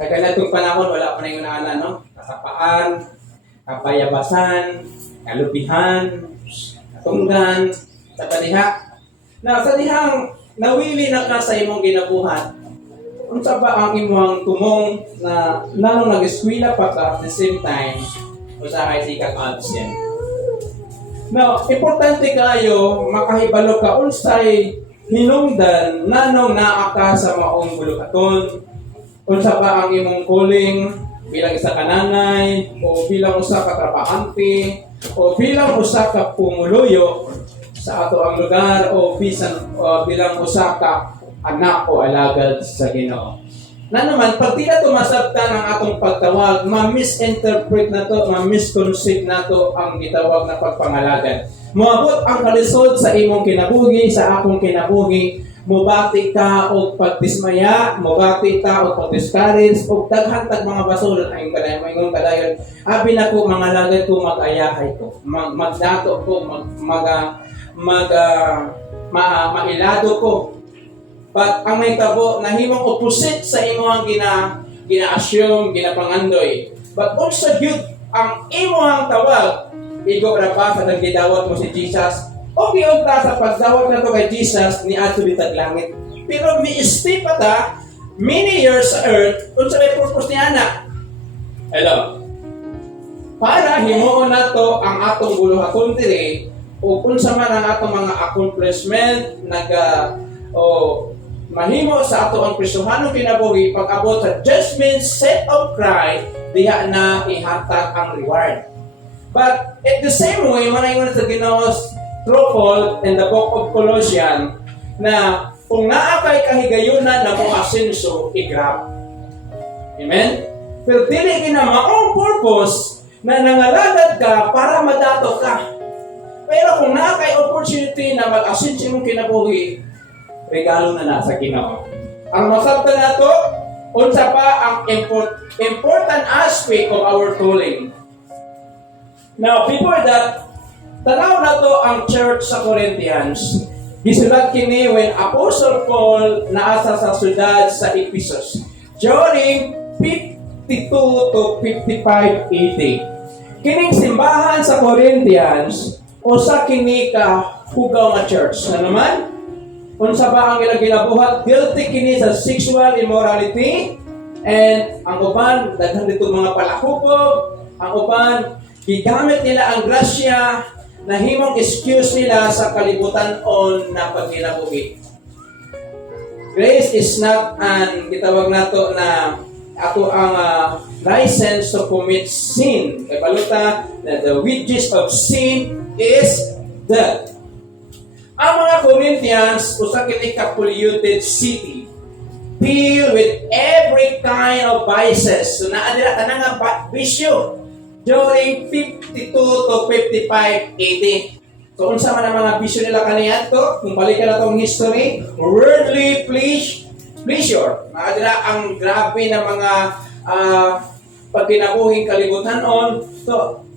Kaya ganitong panahon, wala pa na yung naanan, no? Kasapaan, kapayabasan, kalubihan, katunggan, sa paniha. Na sa dihang nawili na ka sa imong ginabuhat, unsa ba ang imong tumong na nanong nag-eskwela pa ka at the same time, usahay si kag-absent. Now, importante kayo makahibalo ka unsay hinungdan nanong naa ka sa maong bulukaton. Unsa ba ang imong calling bilang isa ka nanay o bilang usa ka trabahante o bilang usa ka pumuluyo sa ato ang lugar o bilang usa ka anak o alagad sa Ginoo. Na naman, pag di na tumasabtan ang atong pagtawag, ma-misinterpret na to, ma-misconceive na to ang gitawag na pagpangalagan. Moabot ang kalisod sa imong kinabuhi, sa akong kinabuhi, mubati ka o pagdismaya, mubati ka o pag-discourage, o daghantag mga basura ang mayroong kadayon. Abi na ko, mga lagad ko, mag-ayahay ko, magdato ko, mailado ko. But ang may tabo, nahimong opposite sa imong gina-assume, ginapangandoy. But also yun, ang imong tawag, igo ra pa sa nagdidawat mo si Jesus, okay ta sa pagdawat na to kay Jesus ni ato bitag langit. Pero mi-stay pa ta many years sa earth kung sa may purpose ni Ana. Hello? Para himuon na to ang atong buluhaton diri o kung sa man ang atong mga accomplishment mahimo sa ato ang Kristohanong kinabuhi pag-abot sa judgment set of Christ, diha na ihatag ang reward. But at the same way, manaingon sa Ginoo's truthful in the book of Colossians na kung naa kay kahigayunan na mong asenso, i-grab. Amen? Pero dili na maong purpose na nangalagad ka para madato ka. Pero kung naa kay opportunity na mag-asenso mong kinabuhi, regalo na sa Ginoo. Ang masabta na to, unsa pa ang important aspect of our calling. Now, before that, tanaw na to ang church sa Corinthians. Gisulat kini when Apostle Paul naasa sa syudad sa Ephesus during 52 to 55 AD. Kining simbahan sa Corinthians, usa kini ka hugaw nga church. Na naman, unsa ba ang ilang ginabuhat? Guilty kini sa sexual immorality, and ang uban daghan dito mga palakupog, ang uban gigamit nila ang grasya na himong excuse nila sa kalibutan on na pagkinabuhi. Grace is not an gitawag nato na ato ang license to commit sin. Kay baluta na the wages of sin is death. Ang mga Corinthians, usa kini ka polluted city, filled with every kind of vices. So naadira tanang nga bisyo during 52 to 55 AD. So unsa man ang mga bisyo nila kaniadto? Kung balikan na tong history, worldly pleasure. Naadira ang grabe na mga pagkinabuhing kalibutan-on. So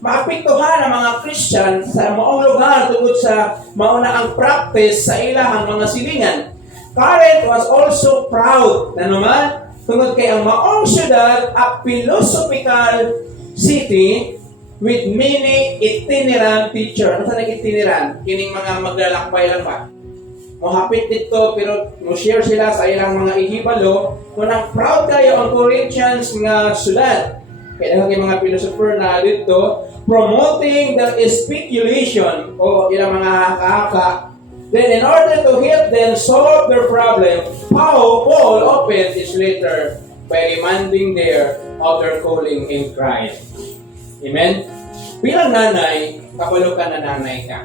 maapektuhan ang mga Christian sa maong lugar tungod sa mauna ang practice sa ilahang mga silingan. Karen was also proud na naman tungod kay ang maong syudad a philosophical city with many itinerant teacher. Ano sa nag-itinerant? Kining mga maglalakbay lang ba? Mohapit dito pero mo-share sila sa ilang mga ihibalo kung ang proud kayo ang Corinthians nga syudad. Kaya yung mga philosopher na dito, promoting the speculation o ilang mga haka-haka. Then in order to help them solve their problem, Paul opened his letter by reminding of their calling in Christ. Amen? Bilang nanay, kabalo ka na nanay ka.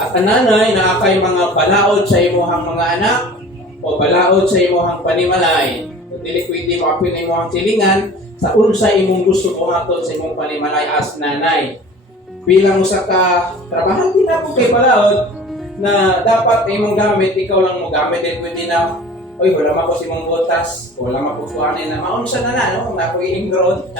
At ang nanay na akay mga balaod sa imuhang mga anak o balaod sa imuhang panimalay. Kung dili mo apin imuhang silingan, sa unsa imong gusto buhaton sa imong panimalay as nanay. Bilang usa ka trabahante na po kay balaod na dapat imong gamit, ikaw lang mo gamit, then pwede na, oy, wala man ko si mong butas, wala man ko kuhanin na, maunsa na, no? Nakoy ingrod.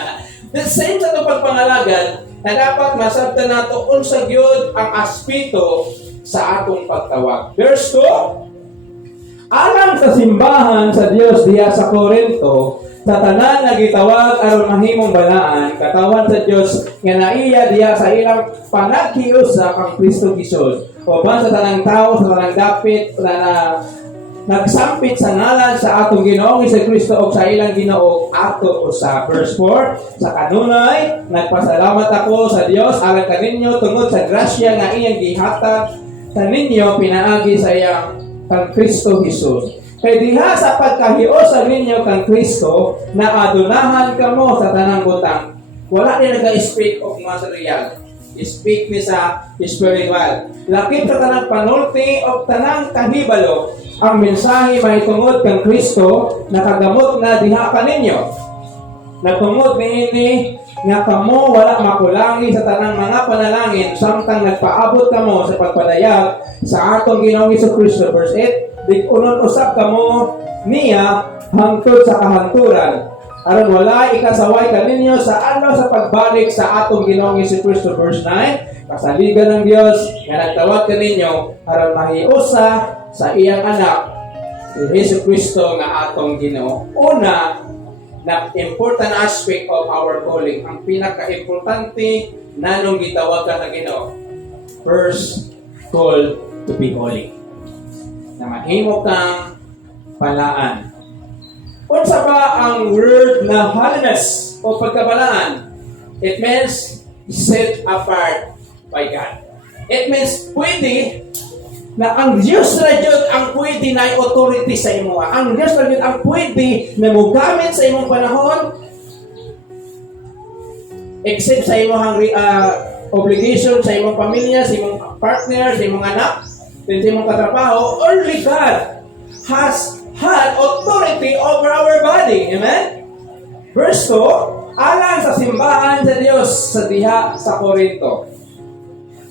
The same sa itong pagpangalagad, na dapat masabta na ito unsa gyud ang aspeto sa atong pagtawag. Verse 2, Alang sa simbahan sa Dios diha sa Corinto, sa tanan nga gitawag aron mahimong balaan, katawan sa Dios nga naiya diha sa ilang panaghiusa kang Kristo Jesus. Uban sa tanang tao sa tanang dapit na nagsampit sa ngalan sa atong Ginoong Kristo o sa ilang Ginoo ato usa. Verse 4, sa kanunay nagpasalamat ako sa Dios alang kaninyo tungod sa grasya nga iyang gihatag kaninyo pinaagi sa iyang kang Kristo Jesus. Kay diha sa pagkahiusa ninyo kang Kristo na adunahan kamo sa tanang butang. Wala ni naga-speak of material. Speak ni sa spiritual. Lakip sa tanang panulti o tanang kahibalo ang mensahe mahitungod kang Kristo nakagamot na diha kaninyo. Natungod niini nga kamo wala makulangi sa tanang mga panalangin samtang nagpaabot kamo sa pagpadayag sa atong Ginoong Kristo. Verse 8, di unon usab kamo niya hangtod sa kahanturan aron wala ikasaway kaninyo sa adlaw sa pagbalik sa atong Ginoong Kristo. Verse 9, kasaligan ng Dios nga nagtawag kaninyo aron mahiusa sa iyang anak si Kristo nga atong Ginoo. Una, na important aspect of our calling, ang pinaka-importante na nung gitawag ka sa Ginoo. First, call to be holy. Na mahimo kang palaan. Unsa ba ang word na holiness o pagkabalaan? It means set apart by God. It means pwede na ang Diyos na Diyos ang pwede na authority sa imo. Ang Diyos na Diyos ang pwede na mugamit sa imong panahon except sa imong obligation sa imong pamilya, sa imong partner, sa imong anak, sa imong katrabaho. Only God has had authority over our body. Amen? Verse 2, alang sa simbahan sa Diyos sa diha sa Corinto.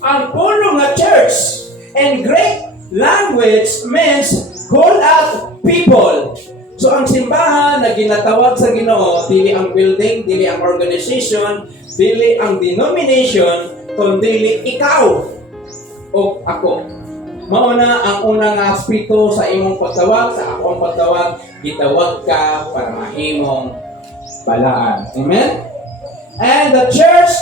Ang pulong nga church and Greek language means call out people. So ang simbahan na ginatawag sa Ginoo, dili ang building, dili ang organization, dili ang denomination, kundi ikaw o ako. Mauna ang unang aspito sa imong pagtawag, sa akong pagtawag, gitawag ka para mahimong balaan. Amen? And the church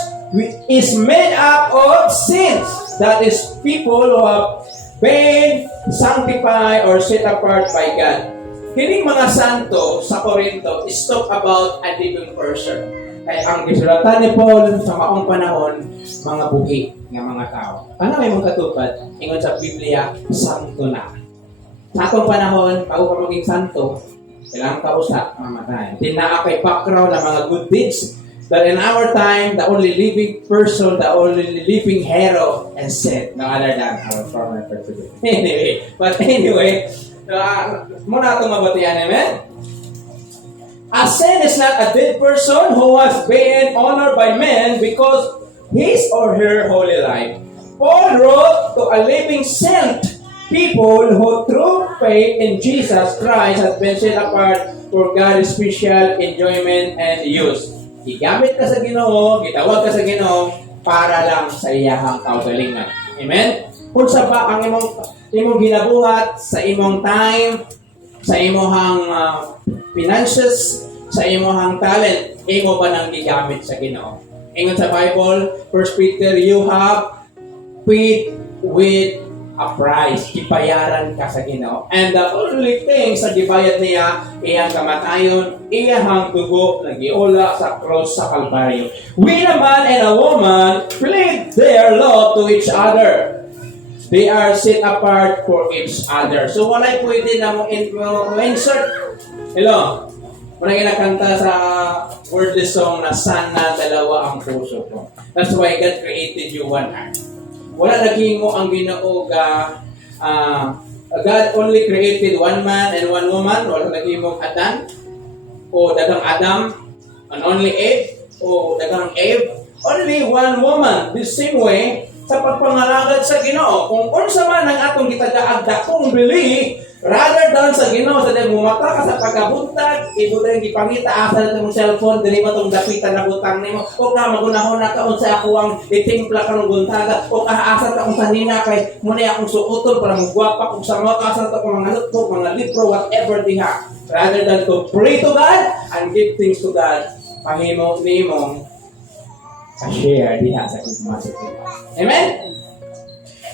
is made up of saints. That is people who have been sanctified or set apart by God. Kining mga santo sa Corinto is talk about a living person. Kaya ang gisulatan ni Paul sa maong panahon, mga buhi nga mga tao. Ano may mga katupad? Ingon sa Biblia, santo na. Sa atong panahon, bago ka maging santo, kailangan ka usa mamatay. Tinaa kay background ng mga good deeds. That in our time, the only living person, the only living hero, and said, no other than our former president. Anyway, muna itong mabatian, amen? A saint is not a dead person who has been honored by men because his or her holy life. Paul wrote to a living saint, people who through faith in Jesus Christ has been set apart for God's special enjoyment and use. Igamit ka sa Ginoo, gitawag ka sa Ginoo para lang sa iyahang kaugalingan. Amen? Kung sa ba ang imong ginabuhat sa imong time, sa imong finances, sa imong talent, imo ba nang gigamit sa Ginoo? Ingon sa Bible, 1 Peter, you have paid with a price. Gibayaran ka sa Ginoo. And the only thing sa gibayad niya, iyang kamatayon, iyang dugo na giula sa cross sa Kalbaryo. We, a man and a woman, plead their love to each other. They are set apart for each other. So, walay pwede na mo insert. Hello? Muna kinakanta sa wordly song na sana dalawa ang puso ko. That's why God created you one heart. Wala naging mo ang Ginoo God only created one man and one woman. Wala naging mo Adan o dagang Adam and only Eve o dagang Eve. Only one woman. The same way sa pagpangalagad sa Ginoo. Kung unsa man ang atong gitagaagda kung bili Rather than sa Ginoo sa dayang mumata ka sa pagkabuntag, ibuta yung ipangita asa na itong cellphone, dili ba itong dapitan na butang nimo, o ka magunahon na ka unsa ako ang itimpla ka ng buntaga, o ka asa ka kung sanina kay muna akong suoton para magwapa kung sa mga asa ka kung mga notebook, mga libro, whatever diha. Rather than to pray to God and give things to God, pahimo nimo sa share diha sa kumasa. Amen?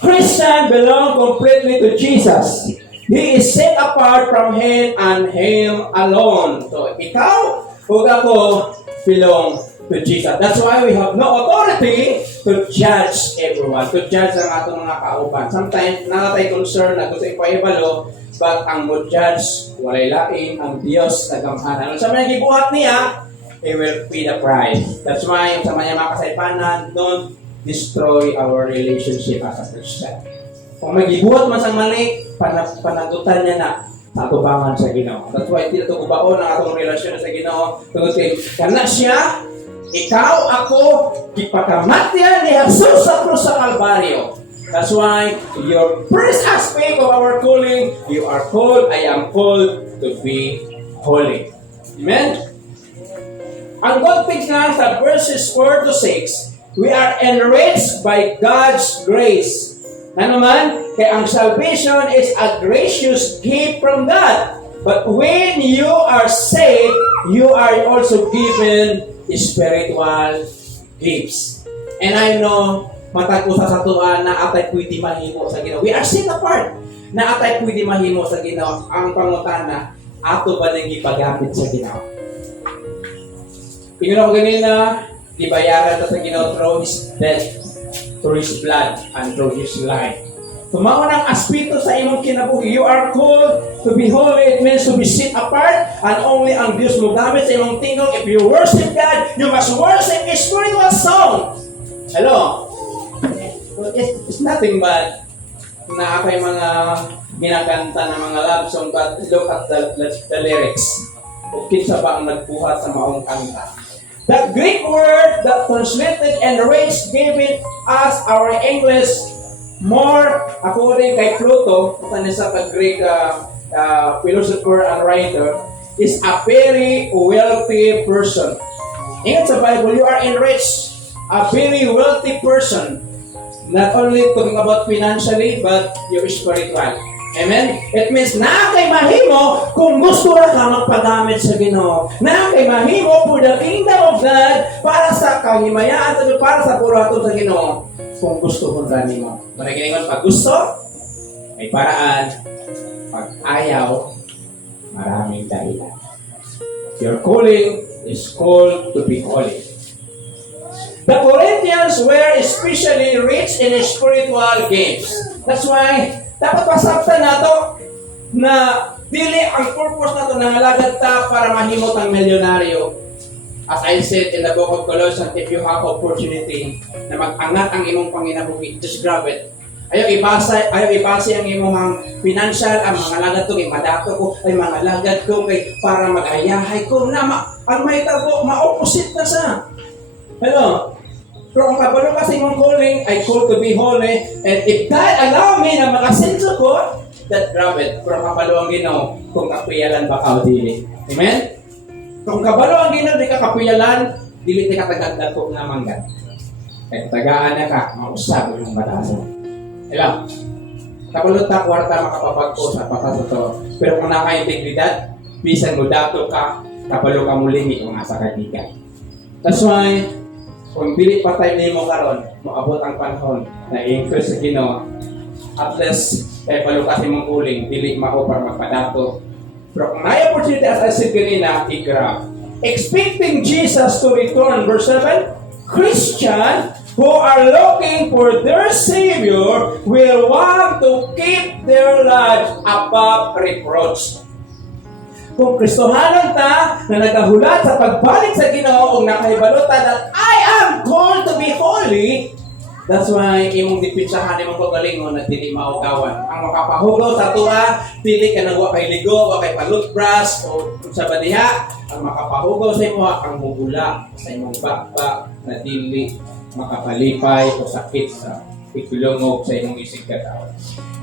Christian belong completely to Jesus. He is set apart from Him and Him alone. So, ikaw, huwag ako, belong to Jesus. That's why we have no authority to judge everyone, to judge ang atong mga kauban. Sometimes, nakatay concern na gusto ipahibalo, but ang mo-judge, walay laing, ang Diyos nagamhanan. Sa mga gibuhat niya, He will pay the price. That's why, sa mga makasaypanan, don't destroy our relationship as a Christian. Kung magibuhat man sa mali, panagutan niya na sa atubangan sa Ginoo. That's why hindi ito kubaon ang atong relasyon sa Ginoo. Tungkol kana siya, ikaw, ako, ipakamatyan ni Jesus sa krus sa Kalbaryo. That's why your first aspect of our calling, you are called, I am called to be holy. Amen? Ang good things nga sa verses 4 to 6, we are enriched by God's grace. Ano man, kaya ang salvation is a gracious gift from God. But when you are saved, you are also given spiritual gifts. And I know, matag usa sa tuwa na atay pwede mahimo sa Ginoo. We are set apart na atay pwede mahimo sa Ginoo. Ang pangutana, ato ba nang gipagamit sa Ginoo? Tingnan ko ganina, gibayaran ta sa Ginoo through His death, through His blood, and through His life. Tumaon ang aspito sa imong kinabuhi. You are called to be holy. It means to be set apart, and only ang Diyos mo gamit sa imong tingog. If you worship God, you must worship His spiritual song. Hello? It's nothing but na akay mga ginakanta ng mga love song, but look at the lyrics. O kinsa ba ang nagbuhat sa maong kanta? The Greek word that translated enriched gave it us our English more according kay Pluto, ito sa Greek philosopher and writer, is a very wealthy person. Ingat sa Bible, you are enriched, a very wealthy person. Not only talking about financially, but your spiritual. Amen? It means na kay mahimo kung gusto ra ka magpagamit sa Ginoo. Na kay mahimo for the kingdom of God para sa kahimayaan at para sa puraton sa Ginoo. Kung gusto mo rani mo. Marigingon, pag gusto, may paraan. Pag ayaw, maraming dahilan. Your calling is called to be holy. The Corinthians were especially rich in spiritual gifts. That's why dapat pasabtan nato na dili ang purpose nato nangalagad ta para mahimot ang milyonaryo. As I said in the book of Colossians, if you have opportunity na mag-angat ang imong panginabuhi, just grab it. Ayaw ipasa ang imong financial, ang mga lagad ko, kay madato ko, ay mga lagad ko, kay para mag-ayahay ko, na ang may tabo, ma-opposite na sa. Hello? Pero kung kabalo kasi mong calling, I call to be holy, and if God allow me na makasenso ko, that grab it. Pero kabalo ang Ginoo, kung kapiyalan ba ka o dili. Amen? Kung kabalo ang Ginoo, di ka kapiyalan, dili ka tagagdag ko nga manggan. Kaya tagaan na ka, mausap yung batasan. Hello? Kapalot ta, kwarta makapapagpo sa patato. Pero kung naka-integridad, bisan mo dato ka, kapalo ka mulingi yung asa kagigan. That's why, kung dili pa tayo nimo karon, moabot ang panahon na i-increase sa Ginoo, at least kay palukasin mong uling, dili mao para magpadato. Pero kung may opportunity as I said kanina, i-grab. Expecting Jesus to return, verse 7, Christian who are looking for their Savior will want to keep their lives above reproach. Kung Kristohanon ta na nagahulat sa pagbalik sa Ginoo o nakahibalutan that I am called to be holy, that's why imong dipitsahan imong pagalingon na dili maugawan. Ang makapahugaw sa tuwa, dili ka nang wa kay ligo, wa kay palutbras o sa badiha, ang makapahugaw sa imo ang mugula sa imong bakba na dili makapalipay o sakit sa ikulungog sa imong isig katawan.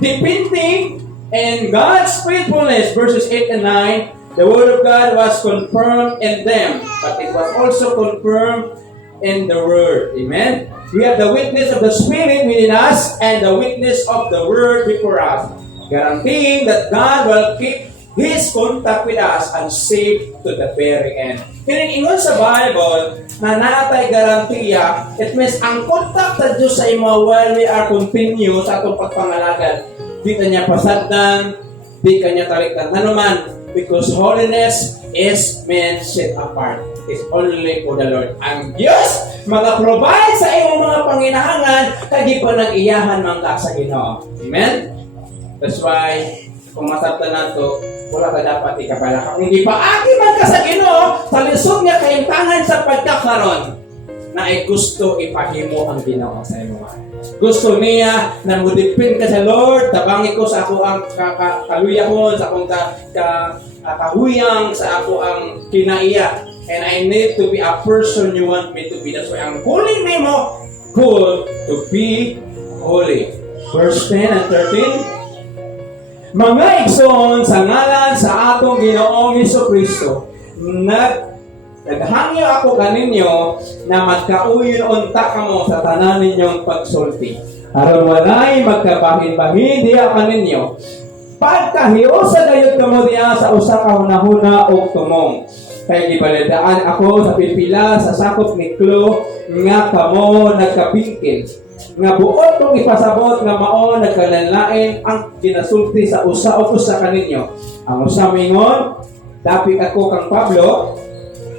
Depending And God's faithfulness, verses 8 and 9, the word of God was confirmed in them, but it was also confirmed in the word. Amen? We have the witness of the Spirit within us and the witness of the word before us, guaranteeing that God will keep His contact with us and safe to the very end. Kining-ingon sa Bible na natay garantiya, it means ang contact sa Diyos sa imo while we are continue sa atong pagpangalagad. Di kanya pasagdan, di kanya talikdan. Ano man, because holiness is meant set apart. It's only for the Lord. Ang Diyos mag-provide sa iyong mga panginahangan kagi pa nag-iyahan man ka sa Ginoo. Amen? That's why, kung masabtan nato, wala ka dapat ikapalaka. Kung di pa ati man ka sa Ginoo, sa lisod niya kaintangan sa pagkakaroon na ay gusto ipahimo ang Ginoo sa imo. Gusto niya na mudipin ka sa Lord, tabangi ko sa ako ang kaluyahon, sa akong kahuyang, sa ako ang kinaiya. And I need to be a person you want me to be. That's why ang calling nimo, called to be holy. Verse 10 and 13. Mga igsoon, sa ngalan sa atong Ginoong Hesukristo, naghangyo ako kaninyo na magkauyon unta kamo sa tanan ninyong pagsulti. Aron walay magkabahin-bahin diha kaninyo. Pagkahiusa gayud kamo diha sa usa ka hunahuna ug tumong. Kaya gibalitaan ako sa pipila sa sakop ni Klo nga kamo nagkabingkil. Nga buot kong ipasabot nga mao nagkalanlain ang ginasulti sa usa o usa kaninyo. Ang usa mingon, dapit ako kang Pablo.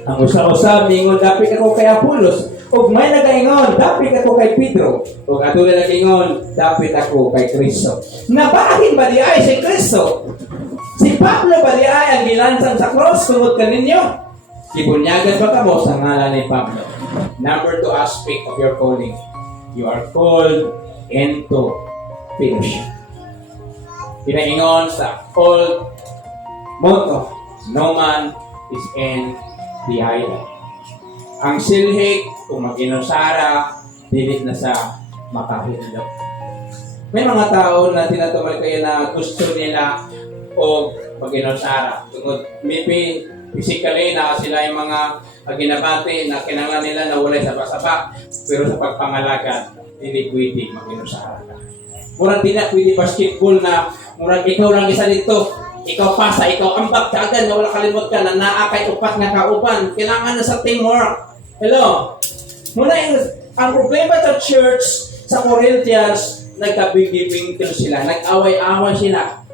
Ang usa mingon, dapit ako kay Apolos. Ug may nagaingon, dapit ako kay Pedro. Ug atulad nagaingon, dapit ako kay Kristo. Nabahin ba di ay si Kristo? Si Pablo ba di ay ang gilansang sa cross tungod kaninyo? Ibunyagan ba kamo sa ngalan ni Pablo? Number 2 aspect of your calling. You are called into fellowship. Pinaingon sa old motto, no man is in the island. Ang silhig, kung mag-inusara, dilit na sa makahilok. May mga tao na tinatumal kayo na gusto nila o mag-inusara. Tungod, maybe physically na sila yung mga ginabati na kinanglan nila na walay saba-saba. Pero sa pagpangalaga, hindi pwede mag-inusara ka. Murang di na pwede basketball na murang ikaw lang isa dito. Ikaw pasa, ikaw ambak kaagad na wala kalimot ka na naakay upat nga kauban. Kailangan na sa teamwork. Hello? Muna ang problema sa church sa Corinthians, nagkabigibing sila, nag-away-away sila.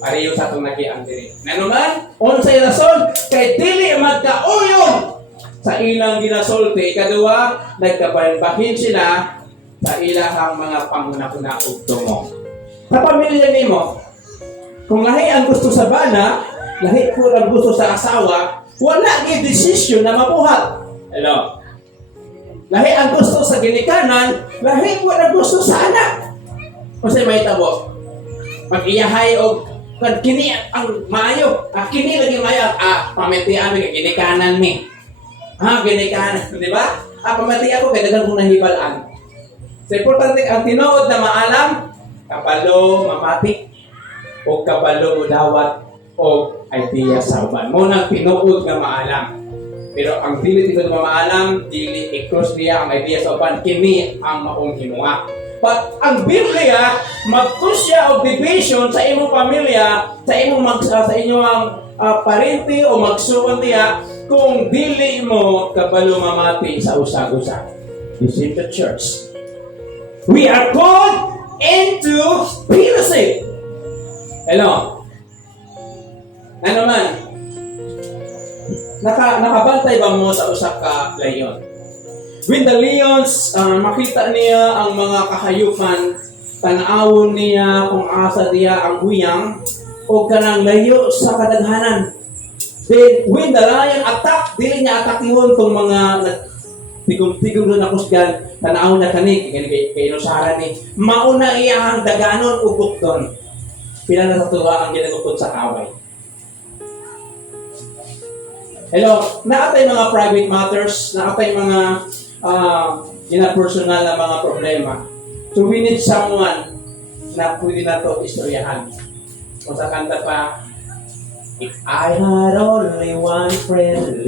Pareho sa itong nagiang diri. Na naman, unsay rason, kay dili magkauyon sa ilang ginasulti. Ikaduwa, nagkabahin sila sa ilahang mga pangunakuna ug tumong. Sa pamilya nimo, kung lahi ang gusto sa bana, lahi po ang gusto sa asawa, wala gi desisyon na mabuhat. Hello? Lahi ang gusto sa ginikanan, lahi po ang gusto sa anak. Kasi may tabo. Mag-iyahay o kini ang maayo. Kini lagi maayo. Pamitian mo ginikanan mi. Ginikanan. Di ba? Pamati ako kaya dagan kong nahibalaan. So, importante ang tinuod na maalam, kapalo mamati, o kabalo udawat o idea sa uban. Muna tinuod nga maalam. Pero ang dili tinuod nga maalam, dili i-cross niya ang idea sa uban, kini ang maong hinuha. But ang Biblia magkusya og division sa imong pamilya, sa imong sa inyong parente o magsuon diha kung dili mo kabalo mamati sa usag-usa. This is the church. We are called into fellowship. Hello? Ano man? Nakabantay ba mo sa usak ka leon? When the lions, makita niya ang mga kahayupan, tanawon niya kung asa niya ang huyang, o kanang layo sa kadaghanan. Then, when the lion attack, dili niya attackihon tong mga tigong-tigong na kusgan, tanawon na kani, kay inusara ni, mauna iyang daganon ugok doon. Pila na sa tuwa ang ginagukod sa kaway. Hello, naatay mga private matters, naatay mga personal na mga problema. So we need someone na pwede na ito istoryahan. O sa kanta pa, if I had only one friend,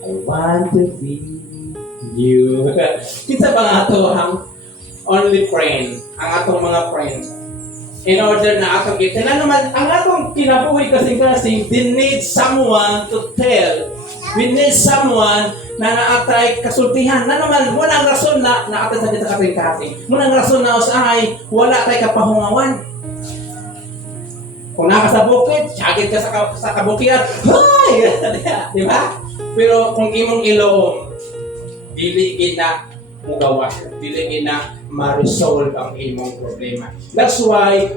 I want to be you. Kinsa ba nga ato ang only friend, ang atong mga friends? In order na atong kita naman, ang atong kinabuhi kasing we need someone to tell. We need someone na naatay kasultihan. Na naman, walang rason na naatay sa kita kasing-kasing. Walang rason na usahay, wala tay kapahungawan. Kung naka sa bukid, syagit ka sa kabukian, hay! Di ba? Pero kung imong iloom, dili gina mugawas, dili gina ma-resolve ang imong problema. That's why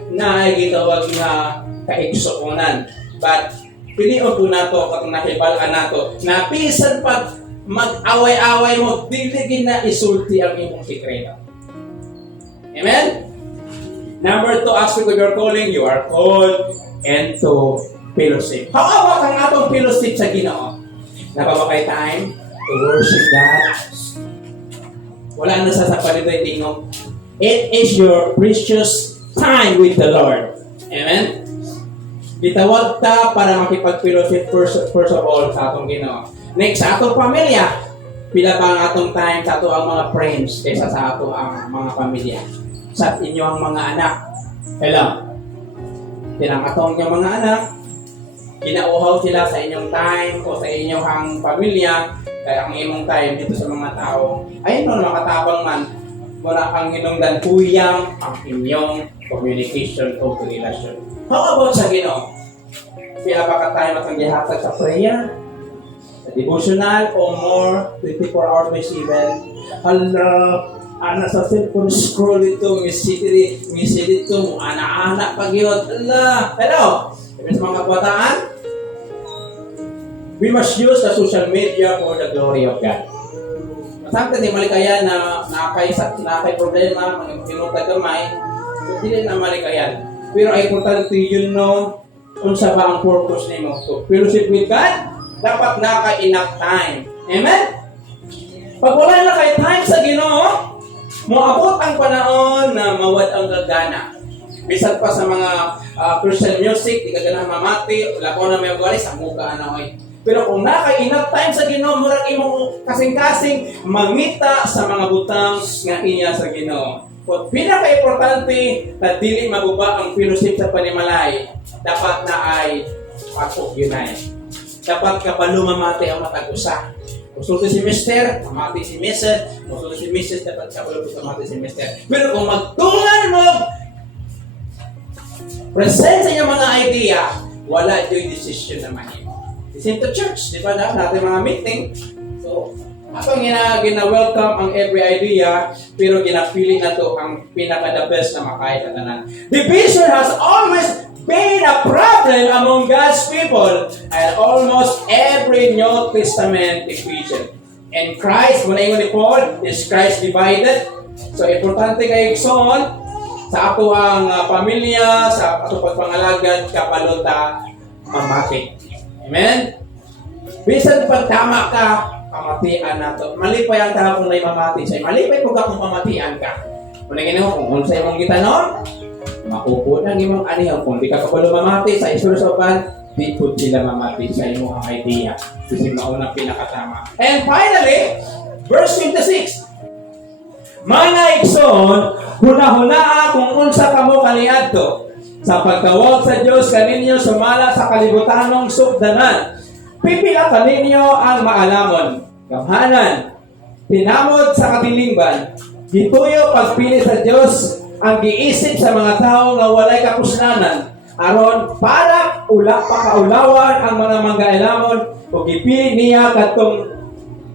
gitawag nga kaigsuonan. But pilion po nato katong nakibalaan nato na bisan pag mag-away-away mo, dili gina isulti ang imong sikreto. Amen? Number 2, aspect of your calling, you are called into fellowship. How kang atong fellowship sa Ginoo? Napabakay time to worship God. Wala na sa paliday tingog. It is your precious time with the Lord. Amen? Gitawag ta para makipag-fellowship first of all sa atong Ginoo. Next, sa atong pamilya. Pila ba ang atong time sa atong mga friends kaysa sa atong mga pamilya? Sa inyong mga anak. Hello. Tinang atong inyong mga anak, ginauhaw sila sa inyong time o sa inyong pamilya, kaya ang imong time dito sa mga tao, ayun no, makatabang man, wala kang hinungdan kuyang ang inyong communication o relasyon. How about sa Ginoo? Pila ba ka time at ang gihatag sa prayer, sa devotional, o more 24 hours by 7? Hala, ana sa cellphone scroll ito, misi dito, ana-ana pagyot. Ala, hello. Ibig sa mga kabataan, we must use the social media for the glory of God. Masakta di malikayan na nakay problema, mga pinutag gamay, so hindi na malikayan. Pero ay importante yun know kung sa ba ang purpose nimo. So, fellowship with God, dapat naka-enough time. Amen? Pag wala na kay time sa Ginoo, moabot ang panahon na mawad ang gagana. Bisan pa sa mga Christian music, di ka ganang mamati, wala ko na may ugalis, ang muka na oy. Pero kung naka-enough time sa Ginoo, murag imong kasing-kasing mangita sa mga butang nga inya sa Ginoo. Kung pinaka-importante na dili maguba ang fellowship sa panimalay, dapat na ay pag-unay. Dapat kabalo mamati ang matag-usa. Konsulta si Mister, mamati si Mrs. Konsulta si Mrs. dapat kabalo sa mamati si Mister. Pero kung magtungan mo present sa inyong mga idea, wala yung decision naman yun. Listen to church, di ba na? Natin mga meeting. So, atong gina-welcome ang every idea, pero ginapili na to ang pinaka-the best na makaya sa tanan. Division has always been a problem among God's people and almost every New Testament division. And Christ, muna yung ni Paul, is Christ divided. So, importante kayo son, sa ato ang pamilya, sa ato pagpangalagad, kapalota, mamati. Amen? Bisan pag tama ka, pamatian nato. Malipay ang tahapon na mamati sa'yo. Malipay po ka kung pamatian ka. Kung naging kung unsay mong gitanon, makupo na imong anihaw. Kung di ka kapalo mamati sa isulong sa uban, di po sila mamati sa imong idea. Kasi maunang pinakatama. And finally, verse 26. Mga igsoon, huna-hunaa kung unsa kamo kaniadto sa pagtawag sa Dios kaninyo sumala sa kalibutanong sugdanan. Pipila kaninyo ang maalamon, gamhanan, tinamod sa katilingban, gituyo pagpili sa Dios ang giisip sa mga tao nga walay kapusnanan, aron para pakaulawan ang mga manggailamon o gipili niya katong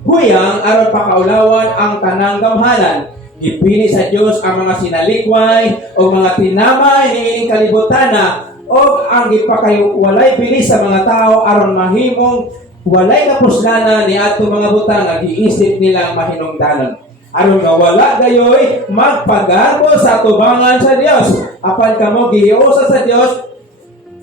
huyang aron pakaulawan ang tanang gamhanan. Gipili sa Dios ang mga sinalikway o mga tinamay ni kalibutana o ang gipakayuwalay bili sa mga tao aron mahimong walay kapusnanan ni ato mga butang nga giisip nilang mahinungdanon. Aron nga wala gayoy magpagarbo sa tubangan sa Dios. Apan kamo gihiusa sa Dios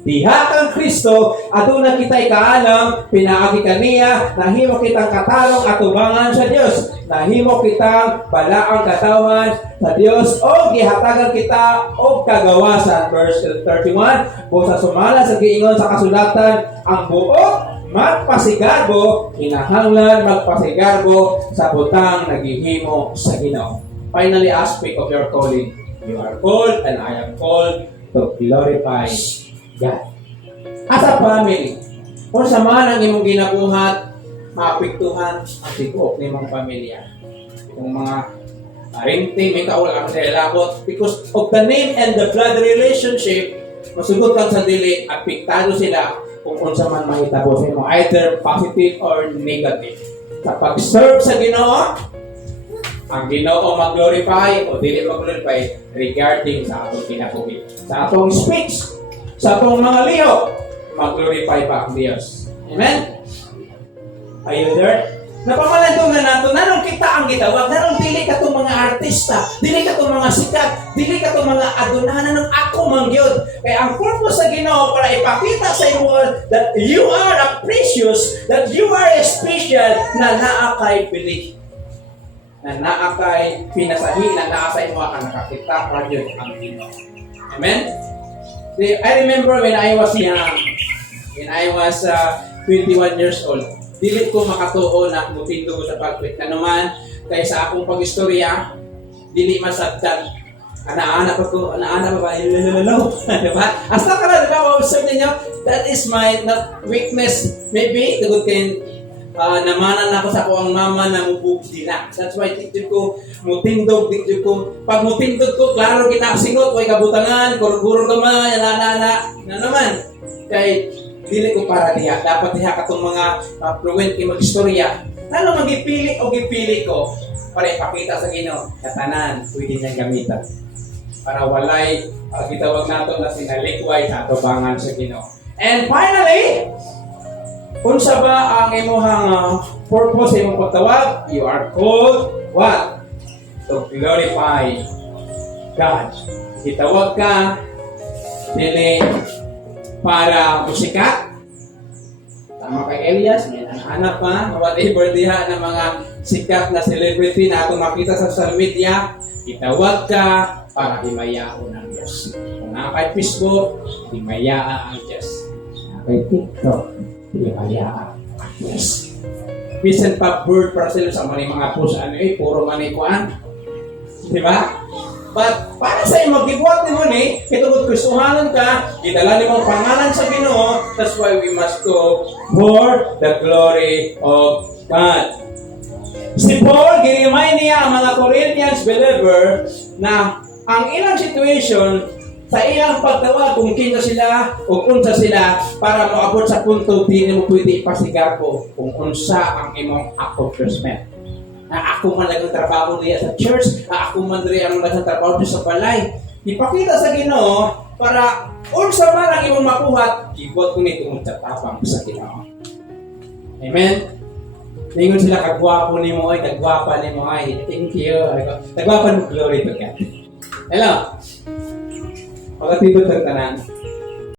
Diha kang Kristo, aduna kita'y kaalam, pinaagi kaniya, nahimo kitang katarong atubangan sa Dios. Nahimo kitang balaang katawan sa Dios, o gihatagan kita og kagawasan. Verse 31, kung sa sumala sa giingon sa kasulatan, ang buot magpasigarbo, kinahanglan magpasigarbo sa butang naghihimo sa Ginoo. Finally, aspect of your calling. You are called and I am called to glorify God. As a family, kung sa man ang imong ginabuhat, maapektuhan ang tiguok ng imong pamilya. Yung mga rinting, may kaul ang labot, because of the name and the blood relationship, masugot kang sa dili, apektado sila kung unsa man mahitabo sa imo, either positive or negative. Sa pag-serve sa Ginoo, ang Ginoo mag-glorify o dili mag-glorify regarding sa atong kinabuhi. Sa atong speech, sa atong mga liho, mag-glorify pa ang Diyos. Amen? Are you there? Napamalandungan nato, nanong kita ang gitawag, nanong dili ka itong mga artista, dili ka itong mga sikat, dili ka itong mga adunanan ng ako mangyod. Kaya ang purpose sa Ginoo para ipakita sa imo that you are a precious, that you are a special, na naa kay bili, na naa kay pinasahi, na naa sa imo ang nakakita para yun ang Ginoo. Amen? I remember when I was young, when I was 21 years old, dili ko makatuo na mutindo sa pagkwit na naman kaysa akong pag-istorya, dili masabtan. Ana-ana pa ko, ana-ana pa ba? Diba? Hasta ka na, diba? Observe ninyo, that is my weakness. Maybe, tugod kayo, namanan ako sa akong mama na mubugdi na. That's why, dito ko, mutindog, dito ko, pag mutindog ko, klaro kinasingot, way kabutangan, kuruguro ka man, ana-ana, na naman. Kay, dili ko para diha. Dapat diha katong mga fluent kay mag-istorya. Ano magipili o gipili ko para ipakita sa Ginoo katanan pwede niyang gamitan. Para walay gitawag nato na sinalikway sa atubangan sa Ginoo. And finally, unsa ba ang imong purpose sa imong pagtawag? You are called what? To glorify God. Gitawag ka dili para musikat. Tama kay Elias, may anak pa, whatever diha ng mga sikat na celebrity na atong makita sa social media, itawag ka para himayaan ng Diyos. Kung nakay Facebook, himayaan ang Diyos. Nakay TikTok, himayaan ang Diyos. Bisan pa bird para sila sa mga post, puro manikuan. Diba? But para sa imo gibuhat nimo ni, kitungod Kristohanon ka, gidala nimong pangalan sa Ginoo, that's why we must go for the glory of God. Si Paul, ginimay niya ang mga Corinthians believer na ang ilang situation sa ilang pagtawag kung kinsa sila o unsa sila para moabot sa punto di mo pwede ipasigarbo kung unsa ang imong accomplishment. Na ako man lang ang trabaho niya sa church, na ako man rin ang lang ang trabaho niya sa balay. Ipakita sa Ginoo para unsa man ang imong makuhat, ibot ko nito mong tatapang sa Ginoo. Amen? Ningon sila, kagwapo ni mo ay, kagwapa ni mo ay, thank you. Kagwapa mo, glory to God. Hello? Pagkatibot ng tanan.